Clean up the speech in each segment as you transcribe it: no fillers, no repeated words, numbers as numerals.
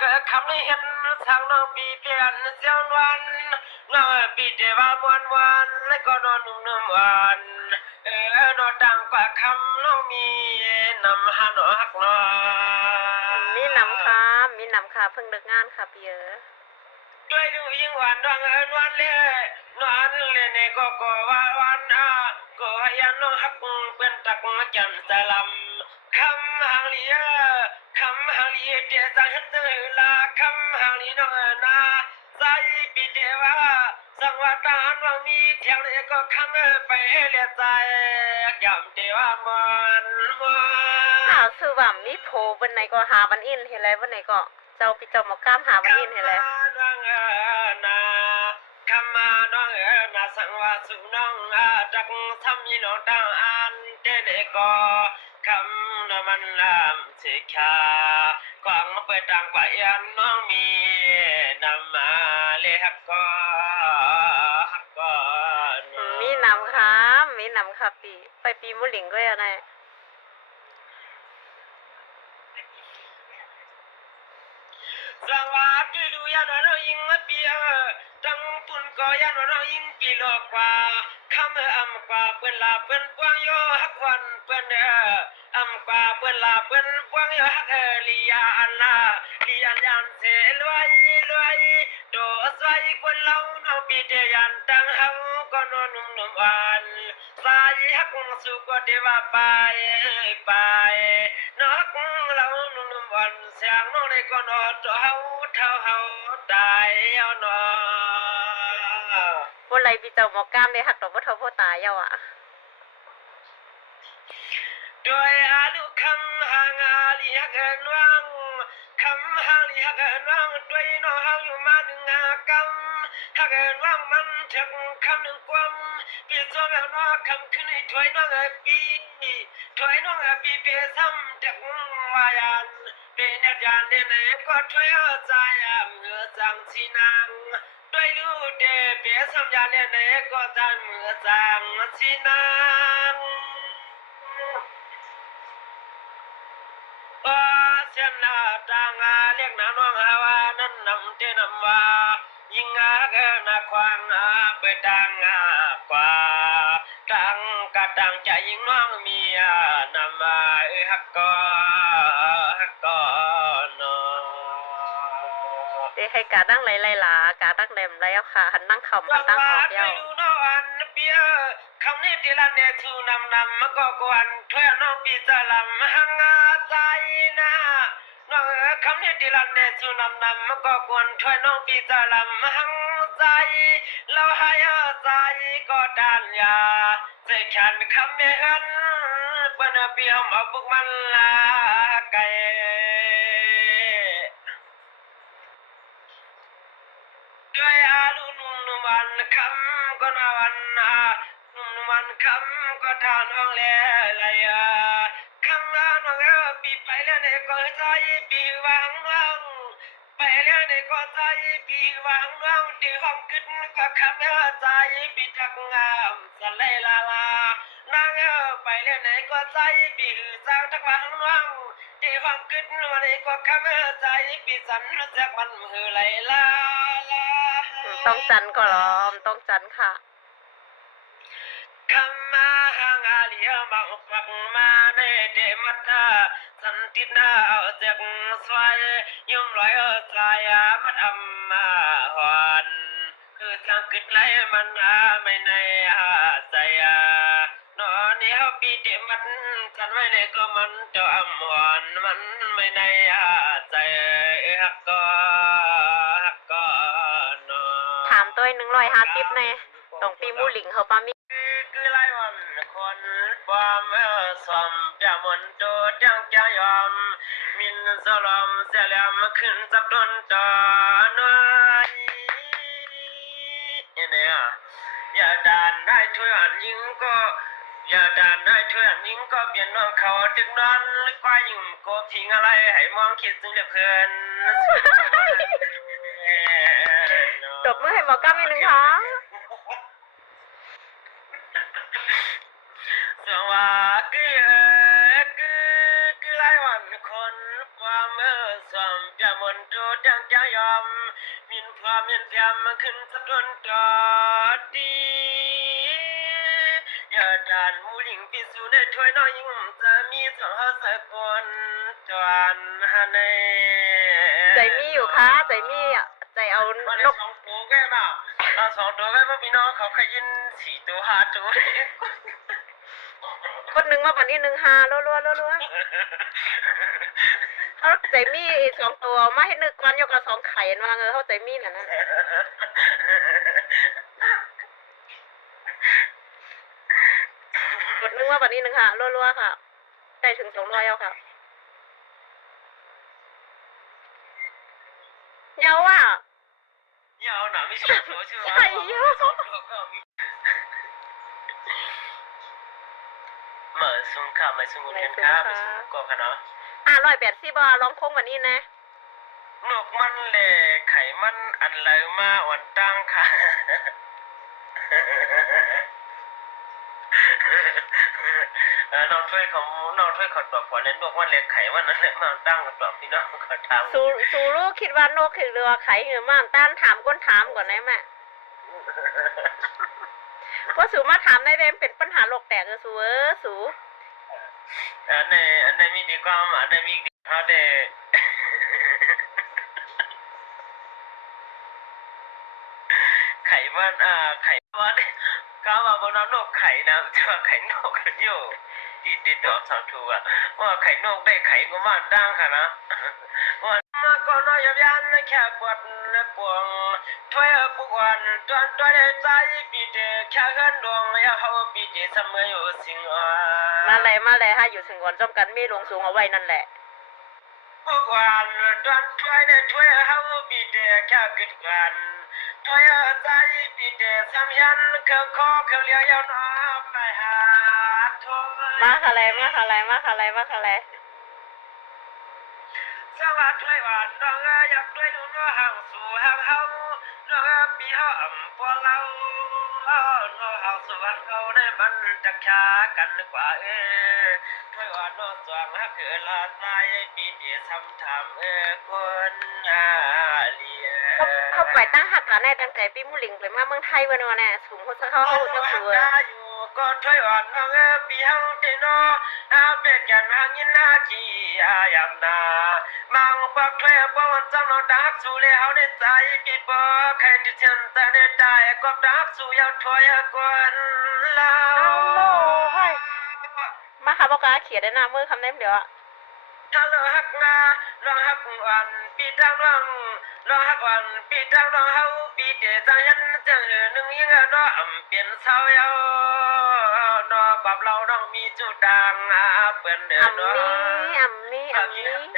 ก็คำนี้เห็นทางน้องปีเปลี่ยนเสียงวันน้องปีเดว่ามวนวันแล้วก็นอนนุ่มวันนอนดังกว่าคำน้องมีนำหาหนอหักนอมีนำค่ะมีนำค่ะเพิ่งเลิกงานค่ะพี่ด้วยดูยิ่งหวานน้องนวลเล่นวลเล่ในก็ว่าวันก็ยันน้องหักเป็นตักจันสลัมคำหางเลียคำหางเลียเดียสังเตลาคำหางลีน้องนาใจปีเดว่าสังวาตานว่ามีเที่ยวเลยก็คำไปเลียใจยำเดว่ามันอ้าวคือว่ามีโผวันไหนก็หาวันอินเห็นไรวันไหนก็เจ้าพี่เจ้าหมอกล้ามหาวันอินเห็นไรคำมาน้องนาสังวาสุน้องจักทำยี่น้องดังอันเดเนก็คำน้มันลำสิกากวางเปิดดังกว่ายันน้องมีนำมาเลหักก็มีนำค่ะมีนำค่ะปีไปปีมุหลิงก็ยังไงสังวาตุลุยันเรายิงเปียจังปุ่นก็ยันเรายิงปีโลกว่าคำกว่าเปิ้นลาเปิ้นกวางโยฮักวันเปิ้นกว่าเปิ้นลาเปิ้นกวางโยฮักลียาอันลาลียานยันเสลวยโดสวยคนเราน้องปีเดียันตังเฮาก็นอนนุ่มวันสายฮักสุก็เดว่าไปนอกเรานุ่มวันเสียงน้องในก็นอนเฮาตายเอานอวันไรพี่เจ้าหมอกล้ามเลยหักดอกว่าเท่าพ่อตายเยาอ่ะด้วยอาลูคำหางอาลีฮักเอินวังคำหางลีฮักเอินวังด้วยน้องเฮาอยู่มาหนึ่งกำฮักเอินวังมันถึงคำหนึ่งความปีโซแมวน้องคำขึ้นให้ถวยน้องปีถวยน้องปีเปซ้ำถึงวายันเป็นญาติยานเนก็ถวยใจเมื่อจังสีนางด้วยลูกเดเปซ้ำยานเนก็จังเมื่อจังสีนางเสียนาตังเรียกน้องฮาวานั้นนำเตนำว่ายิงเกนาควางเปิดดังกว่าดังกะดังใจยิงน้องมีนำมาฮักก็นอเดี๋ยวให้กาดั้งไรหลากาดั้งแหลมไรเอาค่ะหันนั่งเข่ามันตั้งออกเยาคำนี้ที่ละเนี่ยชูนำมาก็กวนถ้วยน้องปีสลัมหังใจนะน้องคำนี้ที่ละเนี่ยชูนำมาก็กวนถ้วยน้องปีสลัมหังใจเราให้ใจก็ดันยาใจฉันคำเมื่อนเปิ้นเปียมเอาบุกมันลาไกด้วยอาลุนุ่มวันคำก็นาวันมันคำก็ทานห้องเลยคำน้องปีไปแล้วในก็ใจปีวางน้องไปแล้วในก็ใจปีวางน้องที่ห้องขึ้นก็คำใจปีจักงามสะเลยลานางไปแล้วในก็ใจปีสร้างทักวางน้องที่ห้องขึ้นวันในก็คำใจปีสันจากมันมือเลยลาต้องจันก็ล้อมต้องจันค่ะคำมาหางอาเลียมาฟังมาในเดมัดสันตินาเอาจากสวยยุ่งลอยใจมัดมาหวนคือทางกิดไหลมันไม่ในใจนอนเดียวปีเดมัดฉันไว้ในก็มันจะหวนมันไม่ในใจฮักก็นอถามตัว150ในตรงปีมูหลิงเขาปามีคือไล่วันคนความสมจะมนโตจังจะยอมมินสลอมเสียแล้วมาขึ้นสักดนตอนเนี่ยอย่าดานได้ช่วยอันยิงก็อย่าดานได้ช่วยอันยิงก็เปลี่ยนน้องเขาดึกนอนควายยุ่มโกทิ้งอะไรให้มองคิดถึงเพื่อนจบมือให้หมอกล้ามนิดนึงค่ะสว่าคือไล่วันคนความสมจะ มนโตดังจะยอมมินพอมินเสียมขึ้นสะดนจอดีอย่าดานมูลิงพิสูในถ้วยน้อยยิ่งจะมีสองเฮาสะกวนจวนฮะเน ใจมีอยู่ค่ะใจมีใจเอา วัน น นี้ ก สองตัวแก่เปล่าสองตัวแก่พวกพี่น้องเขาเคยยินสี่ตัวห้าตัว คนหนึงมาวันนี้1 5รัวเขาใจมี2ตัวมาให้นึกก่อนยกละ2ไข่ว่าเขาใจมีนั่นน่ะกดนึงว่าวันนี้1 5รัวค่ะได้ถึง200เอาค่ะเยาว่ะ ยาวหนาไม่สองตัวใช่ไหม ใช่เยอะ สองตัวก็มีมาสุ่มค่ะมาสุ่มกันค่ะมาสุ่มก่อนค่ะเนาะ 180บาทลองคงวันนี้นะ นกมันแหล่ไข่มันอันเลยมาวันตั้งค่ะน้องช่วยเขาตอบก่อนเลยนกมันแหล่ไข่มันนั่นแหละมาตั้งตอบพี่น้องเขาทำ สูลูกคิดว่านกคือเรือไข่หรือมั่งต้านถามก้นถามก่อนได้ไหมว่าสูมาถามได้เป็นปัญหาโลกแตกสูสู อันนี้มีดีกว่ามาอันนี้มีเขาเดไข่มันไข่มันก็ว่าบนน้ำนกไข่นะจะว่าไข่นกอยู่ที่ดอกสองถูกอ่ะว่าไข่นกได้ไข่ก็มันดังค่ะนะว่ามาก่อนน้อยยันแค่ปวดปวงถ้วยปุกวันตอนตัวได้ใจปีเดแค่เฮือนดวงอย่าเฮาปีเดเสมออยู่สิ่งมาเลยถ้าอยู่ถึงก่อนจอมกันมีลงสูงเอาไว้นั่นแหละ พวกวันตอนช่วยได้ช่วยเฮาปีเดแค่กิดกันช่วยใจปีเดสำยันเขาขอเขาเลี้ยวยาวน้อไปหาทอย มาค่ะเลยสวัสดีวันน้องอยากด้วยน้องห่างสู่ห่างเฮาน้องปีเฮาปอเราน้องห่างสู่ห่างเฮาในมันจะแค่กันกว่าด้วยว่าน้องสว่างฮักเกินละตายปีเดียซ้ำทำคนเลีย เขาปล่อยตั้งหักกันแน่ตั้งแต่ปีมุลิงเลยมาเมืองไทยวันวันน่ะสูงคนสักเขาจะสวย ก็ถอยอ่อนน้องปีเฮาเตนออาเป็ดกันหางินนาจีอายับนามังปักถอยปวันจังนอดักสู่เลยเฮาได้ใจปีปอใครที่ฉันแต่ได้ได้ก็ดักสู่ยาวถอยกวนลา มาค่ะบอกกาเขียนได้นะมือคำเล่มเดี๋ยวอะ ถ้าเราหักงาเราหักวันปีจังเราหักวันปีจังเราเฮาปีเดจังยันจังนึงยังน้อเปลี่ยนเศร้าเยาน้อกับเราต้องมีจุดดังเปิ้นเด้อน้อ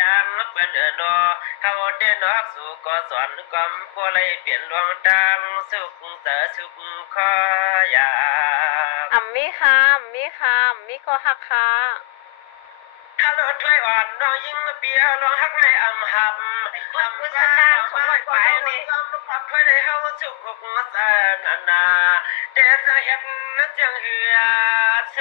ดังเปิ้นเด้อน้อเขาเต้นนักสู่ก็สอนกำบ่เลยเปลี่ยนลวงดังสุขเสอสุขขอยามีก็หักค่ะถ้าเราถ้วยอ่อนน้องยิ่งเบียร์น้องหักในหับคุณชนะสมบัติไปนี่ปรับถ้วยในเฮาสุขแสนนาแต่จะเห็นจังเหือเช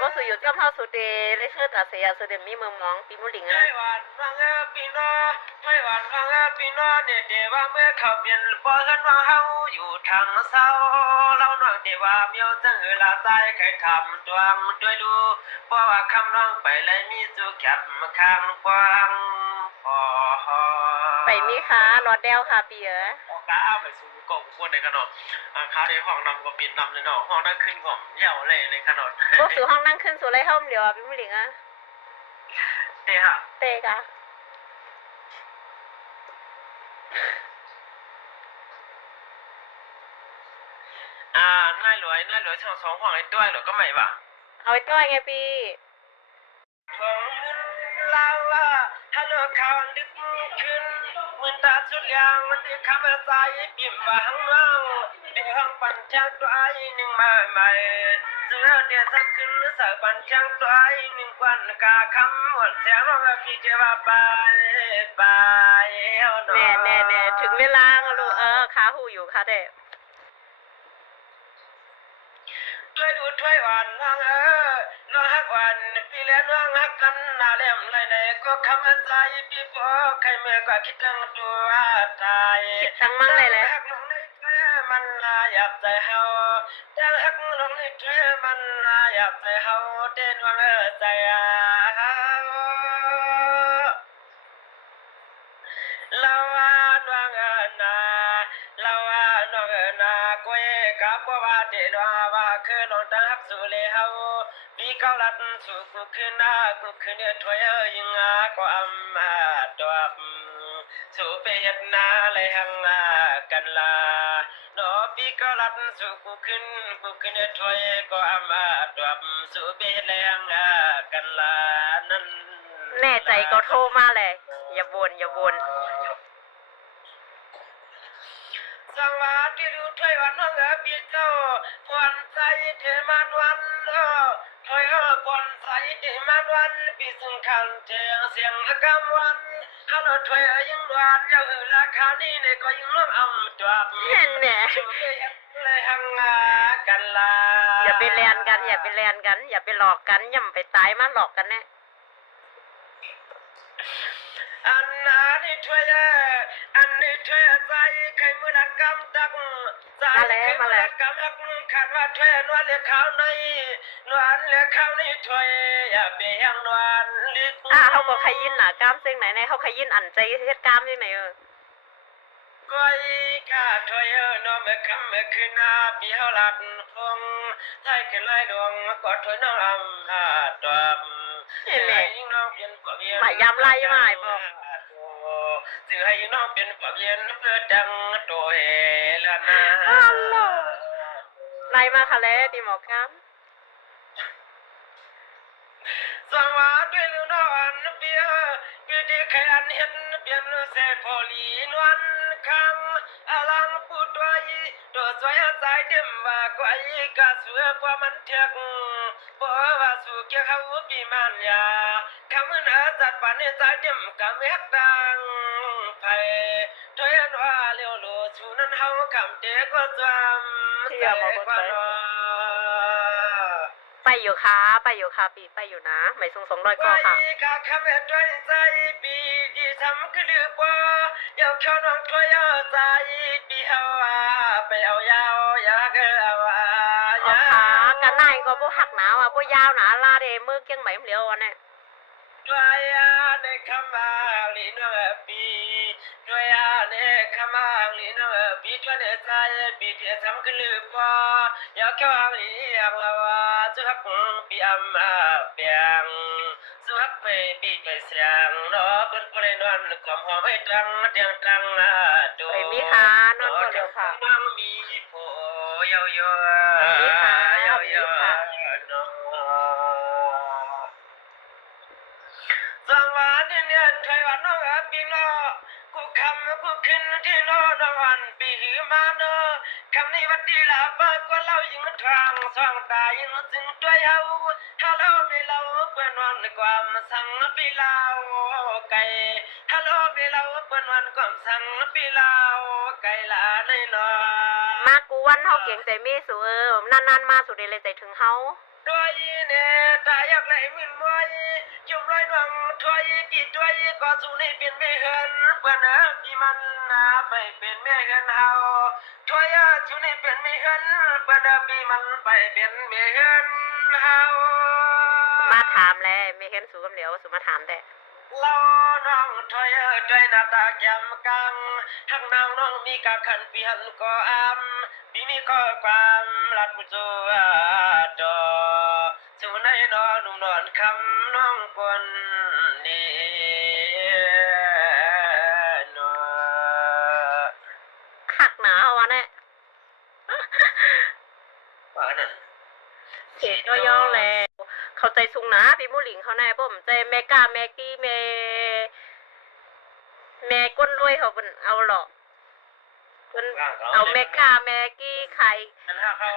ว่าสุอยู่จอมเฮาสุดเดเลยเชื่อตาเสียสุดเดมีเมืองมองปีมุลิงถ้วยอ่อนน้องปีน้อถ้วยอ่อนน้องปีน้อเนี่ยเดี๋ยวว่าเมื่อเขาเปลี่ยนบ่เห็นว่าเฮาอยู่ทางเศร้าเราน้องเดี๋ยวว่าเมียวจังเหือละใจใครทำตวงด้วยดูเพราะว่าคำร้องไปเลยมีสุขแคบข้างกว้างไปมีค่ะรอดเดวค่ะปีกล้าไปสู่กองคนในขนมค้าในห้องนำก็ปิดนำเลยเนาะห้องนั่งขึ้นก่อมเหี่ยวเลยในขนมพวกสู่ห้องนั่งขึ้นสู่ไรห้องเดียวปีมุลิงอะเตะฮะเตะกะน่ายรวยช่องสองห้องไอ้ต้วยหรือก็ไม่บ่ะเอาไอ้ต้อยไงปีทวงเงินลาวฮัลโหลข่าวลึกขึ้นมืนตาสุดยางมันที่คำสายปิ่มว่าห้องน้องเดี๋ยวห้องปั่นช่างตัวไอ้หนึ่งมาใหม่เสื้อเดี๋ยวซ้ำขึ้นเสือปั่นช่างตัวไอ้หนึ่งควันกาคำหวนเสียงร้องพี่เจ้าไปแน่ถึงเวลาลูกขาหูอยู่ค่ะเด็ก ช่วยดูช่วยหวานน้องน้องฮักหวานพี่และน้องฮักกันนาเล่มไรไหนก็คำใจพี่พอใครเมื่อก็คิดตั้งตัวตาย คิดตั้งมั่งเลยแหละ ฮักน้องในใจมันอยากใจเฮาแต่ฮักน้องในใจมันอยากใจเฮาเต้นว่าใจเราว่าน้องนาเราว่าน้องนาก้อยกับว่าเดลว่าคือน้องตั้งฮักสู่เลยเฮาพี่เขาลัดสู่กูคืนหน้ากูคืนเนี่ยถอยยิงก็อำมาดอกสู่ไปเฮ็ดนาเลยหังกันลาเนาะพี่เขาลัดสู่กูคืนเนี่ยถอยก็อำมาดอกสู่ไปเฮ็ดเลยหังกันลานั่น แน่ใจก็โทรมาเลยอย่าบ่นอย่าบ่น สังวาที่ดูถอยวันน้องพี่เจ้าปวนใจเทมันวันถอยปวนใจเทมันวันพี่สุงคันเทียงเสียงกำวันฮัลโหลถอยยังวันยาวหือราคานี่เนี่ยก็ยังน้องอำจวบ เห็นแหน่ ช่วยเลยหังกันลา อย่าไปแลนกันอย่าไปแลนกันอย่าไปหลอกกันอย่าไปตายมาหลอกกันแน่ อันนี้ช่วยอันนี้ช่วยใจใครมือละกำตักใจใครมือละกำหักขันว่าช่วยนวลเลี้ยข้าวในนวลเลี้ยข้าวในช่วยอย่าไปยังนวลเลี้ย เขาก็ขยินน่ะกล้ามเส้นไหนเขาขยินอันใจเฮ็ดกล้ามยังไงก้อยกาช่วยน้องเมื่อคำเมื่อคืนนาพี่เฮาหลัดพงใส่ขึ้นไล่ดวงกอดช่วยน้องอำตัวให้น้องเป็นผัวเมีย หมายยามไล่มาไอ้บอก สื่อให้น้องเป็นผัวเมียเพื่อดังตัวเฮละนะ ไล่มาค่ะแล้วตีหมอกล้าม สังวาด้วยลูกน้องอันเปียพี่ที่เคยอันเห็นเปลี่ยนเสพอลีนวลคำอลังพูดไว้ตัวสวยใจเดิมว่าก็ไอ้กะสวยกว่ามันเถกเพราะว่าสู่เกี่ยวเขาปีมันยาคำเนื้อจัดปานในใจเดิมกะเม็ดดังไผ่ถอยอันว่าเลี้ยวโลสู่นั้นเฮาคำเด็กก็จำใจกว่าน้อ ไปอยู่ค่ะปีไปอยู่นะหมายสูง200ก็ค่ะ กะคำเอ็ดด้วยใจปีที่ทำคือลือบ่อยากเข้าน้องถอยใจปีเฮาไปเอายาวอยากเอาอ๋อค่ะกันนายก็บ่หักหนาว่ะบ่ยาวหนาลาเดมือเกียงไหมเหลียวอันเนี้ย ด้วยในคำว่าลีน้องปีด้วยในคำว่าลีน้องปีด้วยในใจปีที่ทำคือลือบ่อยากเข้าลีอยากเราจะฮักปีอำเปียงสุฮักไปปีไปเสียงเนาะเพิ่นบ่ได้นอนความหอมให้ดังเตียงดังโด ไปมีค่ะนอนก็เร็วค่ะ น้องมีโผเยาเยา มีค่ะ เยา มี เยา ค่ะ น้องสังวาเนี่ยถอยวันน้องปีเนาะกูคำกูขึ้นที่โนน้องอันปีหือมาเนาะคำนี้วัดดีลาปากก็เล่ายิงทางสองตายิงจึงตัวเฮาฮัลโหลไม่เล่าเปิ้นวันความสั่งปีลาวไก่ฮัลโหลไม่เล่าเปิ้นวันความสั่งปีลาวไก่ละในนอ มากูวันเฮาเก่งใจมีสูนานๆมาสุดเลยใจถึงเฮา ด้วยเนี่ยตายอยากไหลมึนมวยยุ่มร้อยน้องถอยกี่ด้วยก็สู้ในเป็นแม่เฮินเพื่อนพี่มันไปเป็นแม่เฮินเฮาถอยสู้ในเป็นแม่เฮินเพื่อนพี่มันไปเป็นแม่เฮินเฮา มาถามแล้วไม่เห็นสูกำเหลียวสูมาถามแต่ เราน้องถอยด้วยหน้าตาแก้มกังหักนางน้องมีกะขันปีหันก็พี่มีก็ความรักจูดอสู่ในนอนุ่มนอนคำน้องคนนี้นอ หักหนาเฮาวะเนี่ย ว่านั่น เสียก็ย่อแล้วเขาใจสูงนะพี่มูหลิงเขาแน่ผมใจแม่กาแม่กี้แม่ก้นรวยเขาเป็นเอาหรอกเป็นเอาแม่กาแม่กี้ใคร มันหักเข้า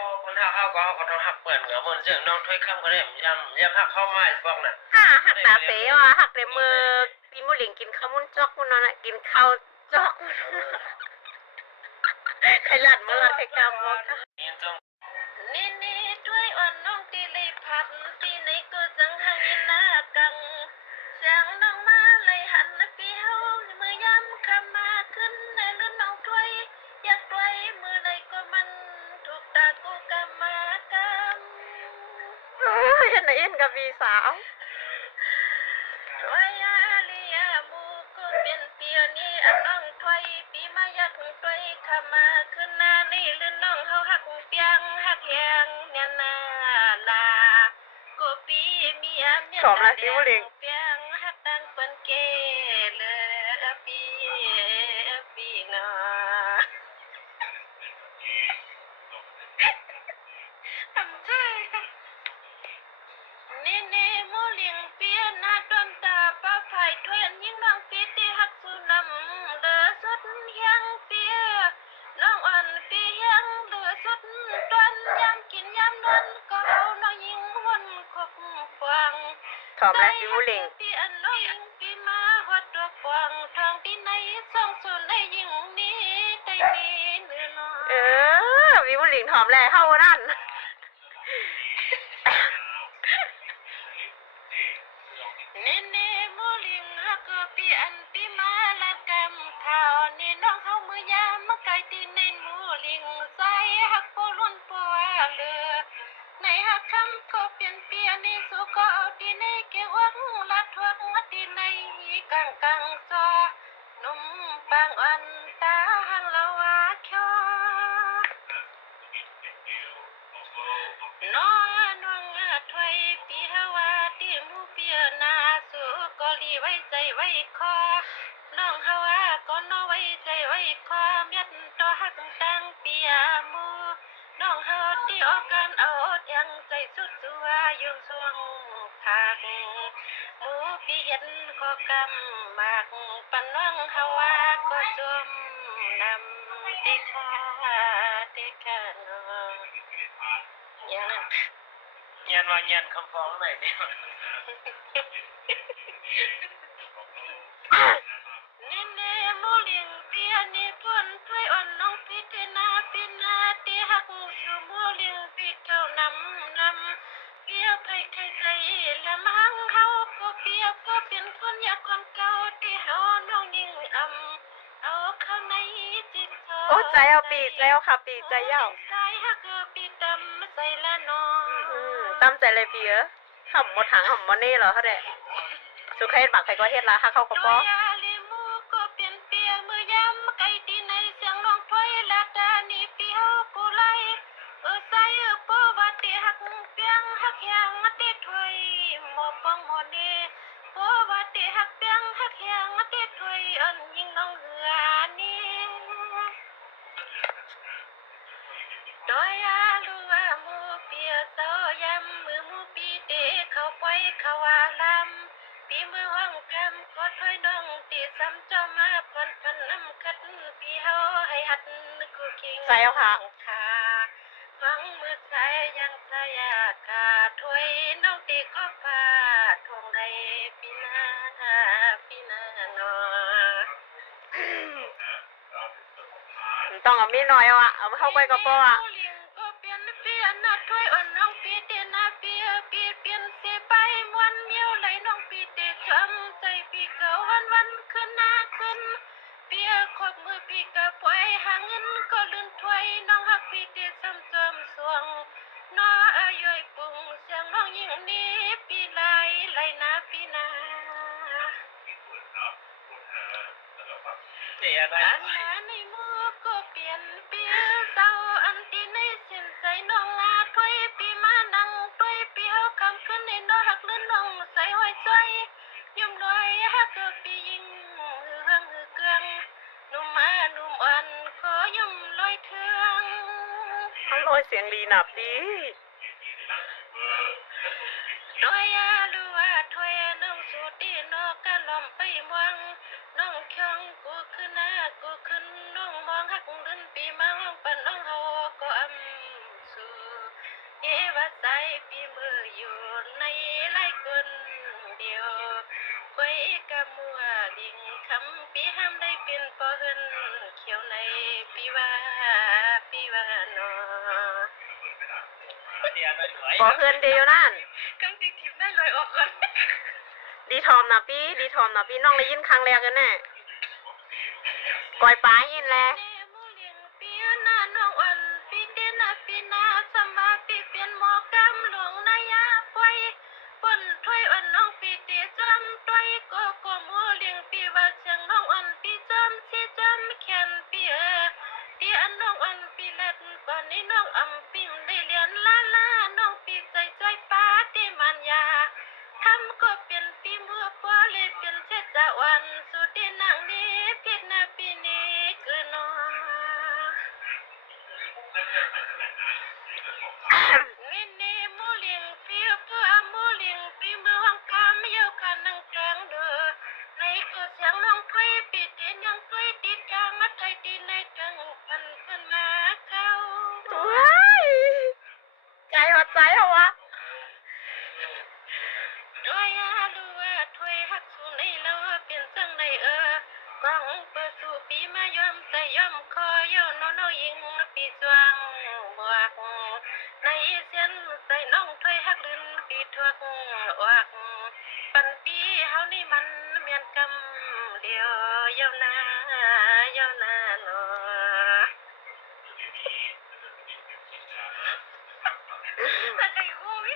ก็ต้องหักเปิดเหงาคนเสียงน้องถ้วยคำก็ได้ยำหักเข้าไม้พวกน่ะ หักตาเสียว่ะหักในมือพี่มูหลิงกินข้าวมุ้นจอกมุ้นนั่นน่ะกินข้าวจอกใครหลั่นมาละใครกำวะค่ะ ยินจง นี่ด้วย นะอินกับพี่สาว ถอยอาเลียมูก็เป็นเปียนี่อันน้องถอยปีมายักถอยขมาขึ้นหน้านี่ลื่นน้องเฮาหักเปียงหักแหงเนี่ยนาลาก็ปีเมียเมีย ชอบนะซิมูลิง เปียงหักตังเปิ้นเกเลยปีนา ทำใจเน่เน่โมเลียงเปียนาดอนตาป้าไผ่ถ้วยอันยิ่งน้องปีตีหักสุนำเดือสุดเฮียงเปียน้องอ่อนปีเฮียงเดือสุดตอนยามกินยามนอนก็เอาน้องยิงวนคบฟาง ถอมแล้วซิมูลิง ปีอันน้องยิงปีมาหัดตัวฟางทองปีในส่องส่วนในยิงนี้ได้มีเนื้อน้อย วิมูลิงถอมแล้วเข้านั่น เน่เน่โมลิงฮักปีอันปีมาละกำข่าวนี่น้องเฮามือยามไกลตีในโมลิงใส่ฮักโปล้นปัวเลือในฮักคำก็เปลี่ยนเปียในสุก็เอาตีในเกี่ยววังละทวงตีในกังซอนุ่มปางอันตาหังละวาเขียวน้องถอยปีฮาวาตีมูเปียนาสุก็ลีไว้ใจไว้คอน้องฮาวาก็น้อไว้ใจไว้คอเมียดต่อหักตังเปียมูน้องเฮาตีออกกันเอายังใจสุดสัวยุงสวงผักหมูปีเห็นก็กำมากปันน้องฮาวาก็จมนำติคาน้องอย่างนั้น เงียนว่าเงียนคำฟ้องไหนเนี่ย เน่เน่โมเลียงเปียนี่พ่นถ้วยอ่อนน้องพิเตนาปีนาตีหักสู่โมเลียงปีเท่านำเปียไผใครใจละมังเฮาก็เปียก็เป็นคนอยากคนเก่าที่เฮาน้องยิ่งเอาเข้าในจิต โอ้ใจเอาปีใจเอาค่ะปีใจเย้า สายฮักปีดำใส่ละนอ ตั้มใจเลยปีทำหมดถังหำหมดนี่เหรอเขาเด็สุขเฮ็ดบักใครก็เฮ็ดละถ้าเข้ากระป๋อ ยาลิมูก็เปลี่ยนเปียมือยามไก่ตีในเสียงร้องถ้วยละดานี่เปียวกูไลใส่ปวัติหักเปียงหักแหงติถวยหมอปองหมอนี่ปวัติหักเปียงหักแหงติถวยอันยิ่งน้องเหือนี่ดอยอาลูอามูเปียเศร้ายำมือมูปีเตเข้าไปเข้าวาลำปีมือห้องคำก็ถอยน้องตีซ้ำจอมาพันน้ำคัดปีเฮาให้หัดกูคิง ใจเอาค่ะ ฟังมือใส่ยังสายากาถวยน้องตีก็พาทวงได้ปีนาเนาะ ต้องเอามีดหน่อยเอาเอาเข้าไปกระป๋ออ่ะ ก็เปลี่ยนเปลี่ยนนะถวยอ่อนน้องปีเตนะเปลี่ยนเสียไปมวนเมียวไหลน้องปีเตจำใจปีเก่าวันขึ้นหน้าขึ้นเปียขอบมือปีกะปล่อยหาเงินก็ลื่นถวยน้องหักปีเตซ้ำจอมสวงน้ออาย่อยปุ่งเสียงน้องยิ่งนี้ปีไหลนะปีนา เดี๋ยวอะไร อันนั้นในมือก็เปลี่ยนเปียเศร้าอันที่ในเส้นใจน้องอาถวยปีมานั่งถวยเปียวคำขึ้นในน้องหักลื่นน้องใส่ห้อยใจยุ่มลอยหักปียิงหือเกลืองนุ่มอ่อนขอยุ่มลอยเทือง มันโรยเสียงดีหนับดี ดอยอาลูอาถวยน้องสูดดีนอกกันล้อมไปมวงน้องเคียงกูขึ้นหน้ากูขึ้นน้องมองหักลื่นปีมาห้องปันน้องเฮาก็สู่เอว่าใจปีมืออยู่ในไล่คนเดียวก้อยกะมัวลิงคำปีห้ามได้เป็นปอเฮินเขียวในปีว่าน้อ เดี๋ยวอะไรหน่อย ขอเพื่อนเดียวนั่น กำติทิพย์ได้ลอยออกก่อน ดีทอมนะพี่ดีทอมนะพี่น้องได้ยินครั้งแรกกันแน่ก่อยป้ายินแล เนมูเลียงปีนาน้องอ่อนปีเตนาปีนาสมาปีเปลี่ยนหมอกำหลวงนายาปวย วันสุดที่นางนี้พิษนาปีนี้คือนอนี่นี่มูลิงพี่เพื่อมูลิงพี่เมื่อวังคำเยาคันนังแกงเด้อในก็เสียงน้องไฟปิดเห็นยังไฟติดยางมัดใจตีในจังปันเพิ่นมาเข้า ว้ายใจหัวใจเหรอวะ ด้วยอาลูว่าถวยหักสู่ในแล้วเปลี่ยนจังในกองเปิดสู่ปีมายอมใจยอมคอยอน้องยิงปีจวงบวกในเสียนใจน้องถวยหักลืนปีทวกอวกปันปีเฮานี่มันเมียนกำเดียวยาวนาเนาะใจกูวิ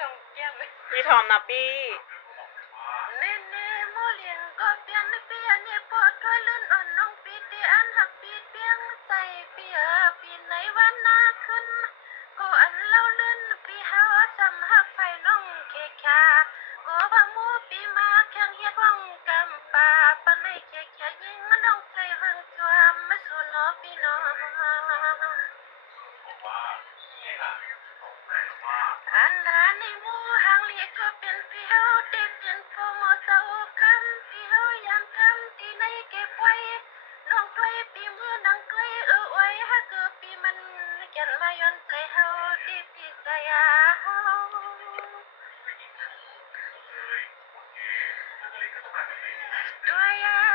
ต้องเยี่ยม พี่ทอมนะปี้ เน่เน่โมเลียงก็เปลี่ยนเปลี่ยนเนี่ยปอดถอยลื่นอ่อนน้องปีที่อันหักปีเปียงใจเปียปีไหนวันหน้าขึ้นก็อันเล่าลื่นปีเฮาจำหักไฟน้องเคคาก็ว่ามูปีมาแข่งเฮ็ดวังกำปาปันให้เคคายิงน้องใจเฮิงจวมมาสู่น้อพี่น้องอันนั้นในหมู่หางเลียก็เป็นพี่เฮาเด็กเป็นโปรโมเซาคำพี่เฮายามคำที่ในเก็บไว้น้องต้วยปีมือนังต้วยไว้หากเกิดปีมันแก่นมาย้อนใจเฮาที่พี่ใจเฮาด้วย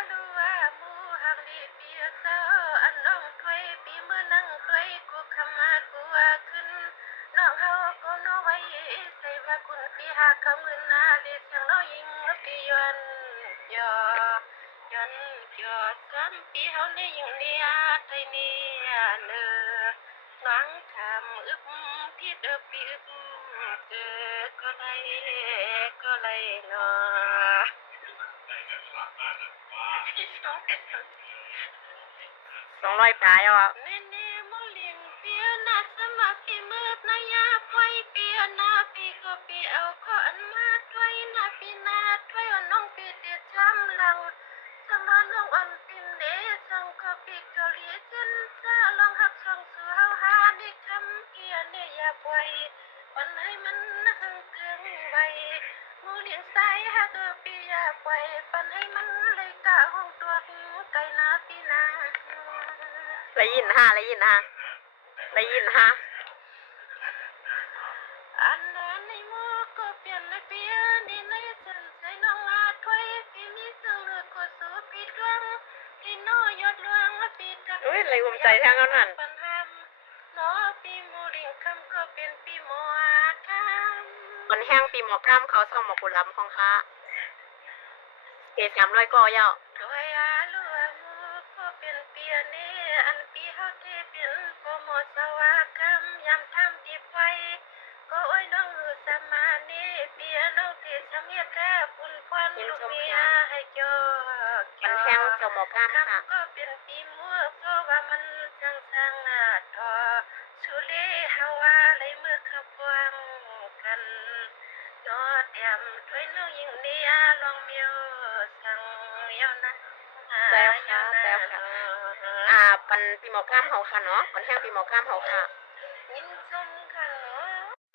รู้ว่าหมู่หางเลียเปียเศร้าอันน้องต้วยปีมือนังต้วยกูคำมากูว่าขึ้น น้องเฮาก็น้อยไว้ใส่ว่าคุณพี่หาคำเงินนาเด็ดเสียงน้อยยิงพี่ยอนยอยอนยอซ้ำพี่เฮาในยิงเนี่ยไทยเนี่ยเนอน้องทำพี่เด้อพี่เกิดก็เลยเนาะ 200ปลายอ่ะ เน่เน่โมเลียงเปียนาสมัครที่มืดนายาไฟเปียนาปีก็ปีเอาข้ออันมาถ้วยนาปีนาถ้วยน้องปีเดียดช้ำหลังสมาน้องอันปินเดสังก็ปีเกาหลีเจนจ้าลองหักช่องสู่เฮาหาได้คำเกียเนยาปล่อยปันให้มันหึงเกลืองใบโมเลียงสายหักปียาปล่อยปันให้มันเลยกะห้องตัวไก่นาปีนา ได้ยินฮะอันนั้นในหม้อก็เปลี่ยนในเปียนี่ในสันใส่น้องอาถ้วยพี่มีซึ่งเลือกก็สู้ปีดวงที่น้อยอดลวงปีทัก อุ้ยอะไรภูมิใจทางนั้น ปัญหาน้อปีมูริงคำก็เป็นปีหมอคำ มันแห้งปีหมอกล้ามเขาส่องหมอกุลำของข้าเก300ก็ยาว ด้วยอาลัวมูก็เป็นเปียนี่อันปีเฮาที่เป็นโปรโมทสวาคำยำทำที่ไฟก็โอ้ยน้องหือสมานี่เปียน้องที่สมียแค่ปุ่นควันลูกเมียให้จอ มันแห้งเจ้าหมอกล้ามค่ะ คำก็เป็นปีมัวเพราะว่ามันจังสังทอสุเลเฮาว่าเลยมือขับวางกันนอเตียมถ้วยน้องยิงนี่ลองเมียวสั่งยาวนะ แจ้วค่ะปันปีหมอกล้ามเขาค่ะเนาะมันแห้งปีหมอกล้ามเขาค่ะ ยินชมกันเนาะ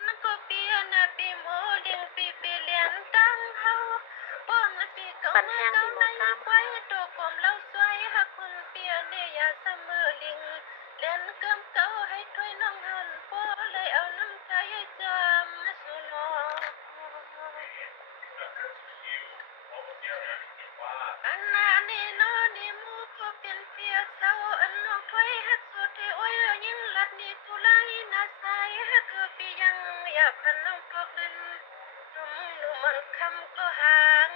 มันก็เปียนะปีโมเลี้ยงปีเลี้ยงตั้งเฮาป้อนปีเก่ามาเก่าในไว้ตัวกลมเล่าสวยหักคุณเปียเนี่ยอย่าเสมอลิงเล่นเกิมเก่าให้ถ้วยน้องหันโป้เลยเอาน้ำใจให้จำมาสู่น้อง อันนานี่นอนี่มูก็เป็นเปียเศร้าอันนอกถ้วยฮักสุดที่โอ้ยยิ่งลัดนี่ทุไลน่าใสฮักคือปียังอยากพันน้องพกดินนุ่มมันคำก็ห่าง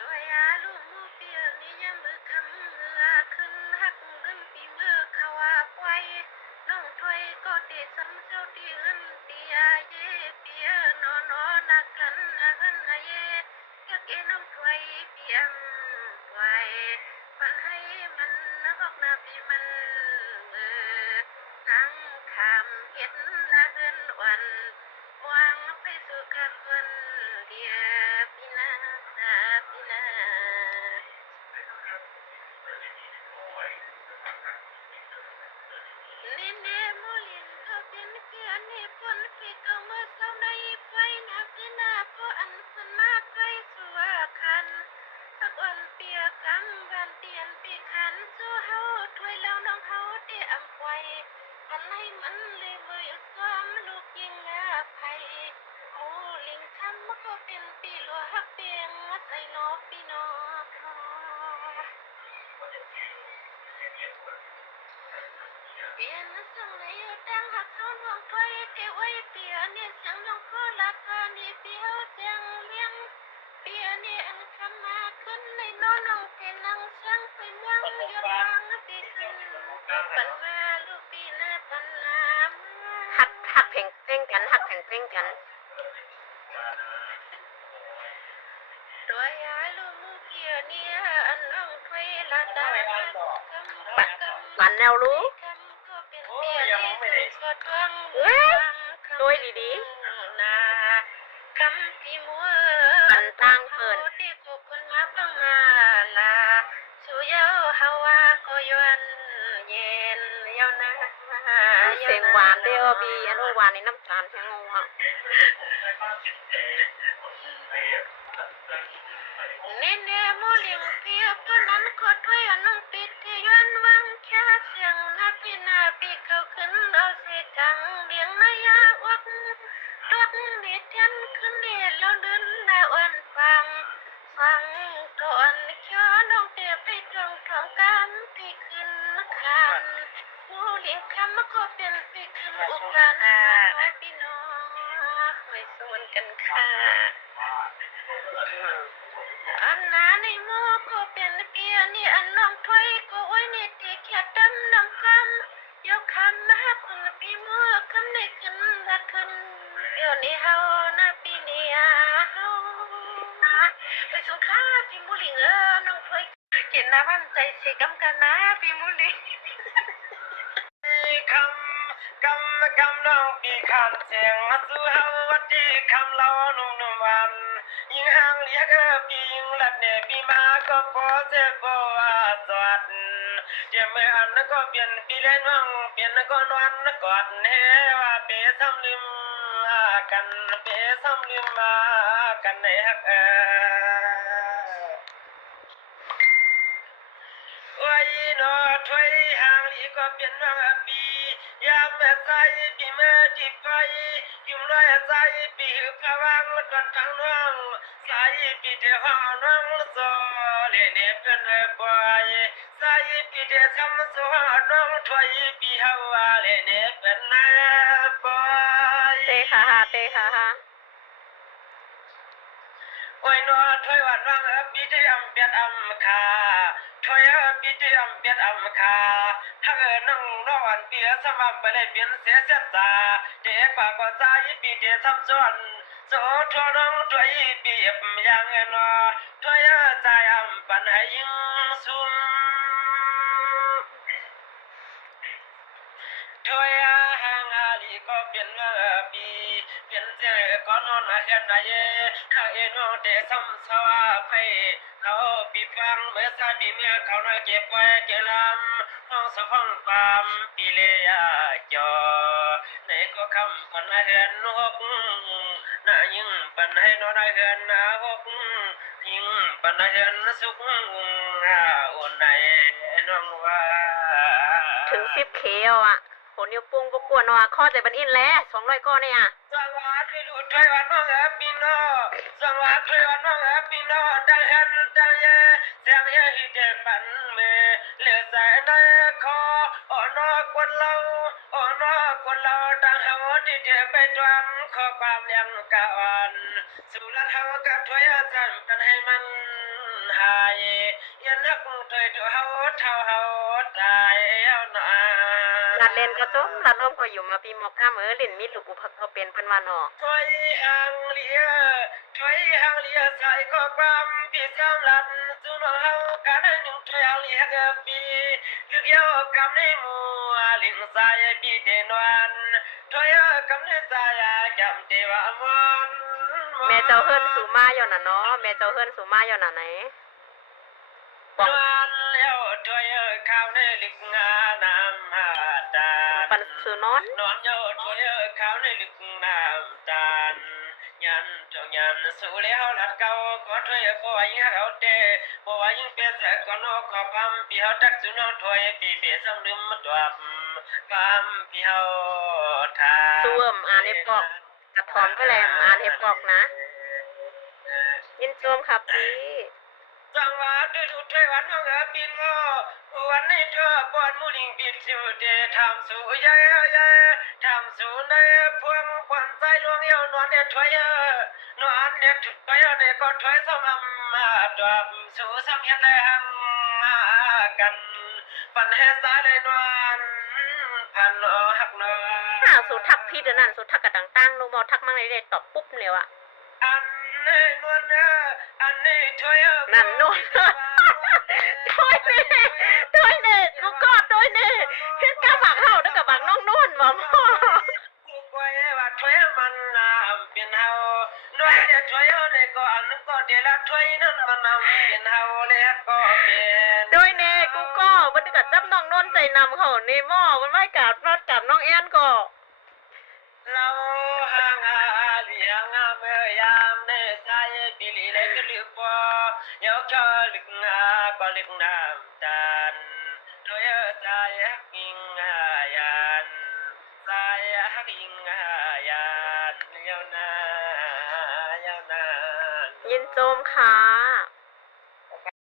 ด้วยอาลูกมูเปียนี่ยามมือคำมือขึ้นฮักเงินปีมือเขาว่าไว้น้องถ้วยก็ตีซ้ำเจ้าที่เงินเปียเย่เปียนอนนักกันนะเย่อยากเอ็นน้ำถ้วยเปียมไว้ปันให้มันนะบอกนาปีมันนั่งคำเห็นละเงินวันวางไปสู่กับ ในมันเลยเบยความลูกยิงอาภัยหมูลิงคำมันก็เป็นปีหลวกเปียงใส่นอปีนอเปียนสั่งเลยดังหักเขาน้องถอยเดี๋ยวไว้เปียเนี่ยเสียงน้องก็รักนี่เปียวเสียงเลี้ยงเปียเนี่ยอันคำมาขึ้นในน้องน้องเป็นนางช่างเป็นยังยนวางปีขึ้นปันมาลูกปีหน้าปันลาม หักเพลงเต้งกันหักเพลงเต้งกัน ตัวยาลูมูเกียเนี่ยอันน้องไฟละตาปันแนวรู้ คำก็เป็นเปียที่สุดก็ต้อง ตัวดี นาคำพี่มัว ปันตั้งเปิ่น ที่กูคนมาพังมาลาสู่เยาฮาวาก็ยวนเย็นเยานะ เสียงหวานเด้อบีอันว่าหวานในน้ำตาลแทงงอ่ะ เน่เน่โมลิงเพียบนั้นก็ถ้วยอันน้องปิดที่ย้อนวังแค่เสียงนาปีนาปีเขาขึ้นเอาเสียจังเลี้ยงนายาวักรักนิดยันขึ้นเน่แล้วเดินหน้าอ่อนฟังก่อนเชื่อน้องเตียไปตรงทองกันพี่ขึ้นคันโมลิงคำมันก็เป็นพี่ขึ้นอุกันพี่น้องไม่สวนกันค่ะ อันนาในโมก็เป็นเปียนี่อันน้องถอยก็ไว้ในที่แค่ดำน้ำคำยกคำมาคุณพี่โมคำในขึ้นละขึ้นเดี๋ยวนี้เฮานะปีนี้เฮาไปสงข้าพี่มูลิงน้องถอยกินน้ำมันใจสิกำกันนะพี่มูลิง คำน้องปีขันเสียงสู้เฮาวัดดีคำเราหนุ่มวันยิงห่างเลียกปียิงหลัดเนี่ยปีมาก็พอเสียบ่ว่าสวัสดเดี๋ยวเมื่ออันนั้นก็เปลี่ยนปีเล่นว่างเปลี่ยนก็นอนกอดเฮว่าเปซ้ำลืมกันเปซ้ำลืมมากันในฮักไว้นอถอยห่างลีก็เปลี่ยนว่าปียามแม่ใส่ปีเมื่อที่ไปยุ่มน้อยใส่ปีหือพะวังก่อนทางน้องใส่ปีเดียวน้องโซเลเนเพื่อนปล่อยใส่ปีเดียวทำโซน้องถอยปีฮาวาเลเนเพื่อนปล่อย เตะค่ะเตะค่ะ โอ้ยนอถอยวันวังปีที่เปียดคาถอยปีที่เปียดคาถ้าน้องนอนเปียสมัมไปเลยเปลี่ยนเสียตาเด็กปากก็ใจปีเดียซ้ำซ้อนโซทัวน้องถอยปีบยังนอถอยใจปันให้ยิงซุ่มถอยห่างลีก็เปลี่ยนปีเปลี่ยนเสียก็นอนเห็นได้ข้าเอ็นองเดซ้ำสวาไปเขาปีฟังเมื่อสายปีเมื่อเขาน้อยเก็บไว้เจลำห้องสะห้องปามปีเลียจอในก็คำปันเห็นหกน่ายิ่งปันให้นอนเห็นหกยิ่งปันเห็นสุขอุ่นในน้องว่า ถึง10 เคอ่ะโหนิ้วโป้งก็กวนอ่ะข้อใจบันอินแล้ว200ก้อนเนี่ย สังวาที่ดูถอยวันน้องปีนอสังวาถอยวันน้องปีนอดังเห็นดังเย่เสียงเย่ฮิเดปันเมเลือใส่ในคออ่อนอกวนเราอ่อนอกวนเราดังเฮาที่เดไปตวมขอความเลี้ยงกะอ่อนสุรัตเฮากะถอยจันกันให้มันหายยันนักถอยตัวเฮาเท่าเฮาตายเอาหนา หลานเล่นก็จมหลานอ้อมก็อยู่มาปีหมอกล้ามเล่นมีดลูกอุพักก็เป็นเพิ่นว่าเนาะ ถอยห่างเลียใส่ก็ความปีสามลัดสู่น้องเฮากันให้หนึ่งถอยห่างเลียกับปีลึกยาวกำในหมู่ลิงสายปีเดนวันถอยกำในสายจำเทวามอน แม่เจ้าเฮิรนสู่มาอยู่น่ะเนาะแม่เจ้าเฮิรนสู่มาอยู่น่ะไหน นวลแล้วถอยข้าวในลึกงาน้ำหาตา ปันสู่นอน นอนเยาถอยข้าวในลึกน้ำตาลยันเจ้ายันสู่แล้วลัดเก่าก็ถอยก็ว่ายิงเขาเตะบ่ว่ายิงเปียสก็นอกขอความปีเฮาตักสู่น้องถอยปีเปียซ้ำลืมมาตวบ ความเพียวทา ซ่วมอ่านให้ปอกกระถอนก็แลมอ่านให้ปอกนะ ยินโจมครับพี่ จังหวะดูถอยวันน้องปินงอวันนี้เธอปอนมูลิงปิดสิวเดทำสู่ยายทำสู่ในพวงปอนใจลวงเยาวนวลเนี่ยถอยนวลเนี่ยถอยเนี่ยก็ถอยสมมาดอบสู่สังเห็นแรงกันปันแห่สายเลยนวลพันหักนอ ถ้าสูทักพี่เดี๋ยวนั้นสูทักกระดังตั้งนูบอทักมั่งเลยตอบปุ๊บเร็วอะ อันนี้นวลอันนี้ถอย นั่นนู่น thôi nè thôi nè cô có thôi nè hết cả bạn hậu đó cả bạn non non mà mò กูกวยว่าถอยมันเป็นเฮาน้อยเนี่ยถอยเนี่ยก็อันนั้นก็เดี๋ยวละถอยนั่นมันเป็นเฮาเลยก็เป็น thôi nè cô có vẫn được cả chấp non non chạy nằm hậu nè mò vẫn vai cả rót cả non en có เราห่างเลี้ยงเมื่อยามในใจปีลีเลยก็ลึกบ่ยกชอลึกก็ลึกน้ำตาลถอยใจฮักยิงยันใจฮักยิงยันยาวนาน ยินโจมค่ะ